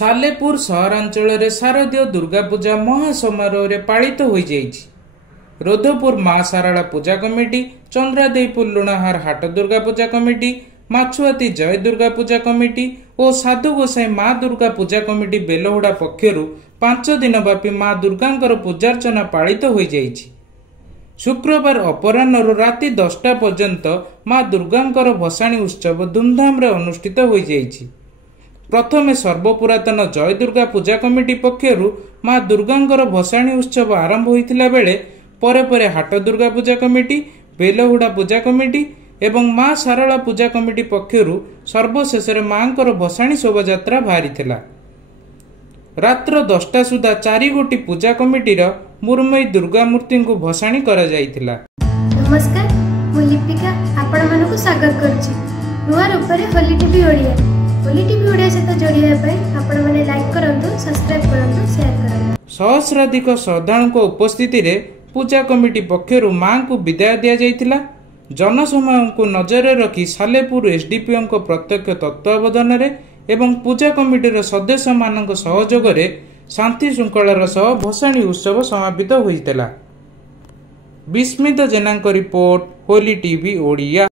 सालेपुर सहरांचल शारदीय दुर्गा पूजा महासमारोह पालित हो जाइछि। रोधपुर माँ साराला पूजा कमिटी, चंद्रादेईपुर लुणाहार हाट दुर्गा पूजा कमिटी, माछुआती जय दुर्गा पूजा कमिटी और साधु गोसाई माँ दुर्गा पूजा कमिटी बेलहुड़ा पक्षरु 5 दिन व्यापी माँ दुर्गांकर पूजार्चना पालित हो जाइछि। शुक्रवार अपराह्न राति 10टा पर्यंत माँ दुर्गांकर भसाणी उत्सव धूमधाम अनुष्ठित हो जाइछि। प्रथमे सर्वपुरातन जय दुर्गा पूजा कमिटी पक्षरु माँ दुर्गांकर भसाणी उत्सव आरंभ होइथिला बेले परे परे हाट दुर्गा पूजा कमिटी, बेलहुड़ा पूजा कमिटी एवं माँ सारला पूजा कमिटी पक्षरु सर्वशेष माँकर भसाणी शोभायात्रा बाहरी। रात्र 10टा सुधा 4 गोटी पूजा कमिटीर मुरमयी दुर्गा मूर्ति को भसाणी करा जाइथिला। नमस्कार, मु लिपिका आपण मानको स्वागत करछि। नुआ रूपरे होली टीवी ओडिया। होली टीवी ओडिया सहित जोड़िया पई आपण माने लाइक करंतु, सब्सक्राइब करंतु, शेयर करंतु। सहस्राधिक श्रद्धालुओं उपस्थिति रे पूजा कमिटी पक्षरु मां को विदाय दिया जाइथिला। जनसमूह को नजर रखी सालेपुर एसडीपीओ को प्रत्यक्ष तत्वावधान एवं पूजा कमिटीर सदस्य मानक सहयोग रे शांति श्रृंखलार सह भसाणी उत्सव समापित होइतिला। विस्मित जेना रिपोर्ट, होली टीवी ओडिया।